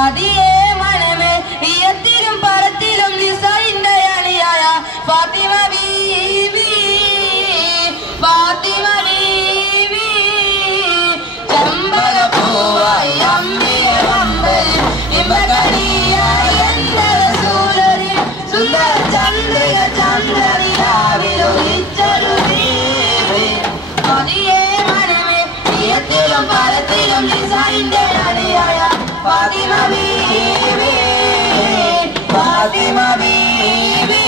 മതിയേ മനമേ ഇയത്തിലും പറത്തിലും ലിസൈന്റെ അണിയായ ഫാത്തിമ ബീവി ഫാത്തിമ ബീവി ചമ്പകപ്പൂവായി അമ്മിയ വമ്പൽ ഇമ്പകരിയായി എന്റെ റസൂലരി സുന്ദര ചന്ദ്രിക ചന്ദ്രനിലാവിലൊളിച്ചൊരു ബീവി മതിയേ മനമേ ഇയത്തിലും പറത്തിലും ലിസൈന്റെ അണിയായ ഫാത്തിമ ബീവി ഫാത്തിമ ബീവി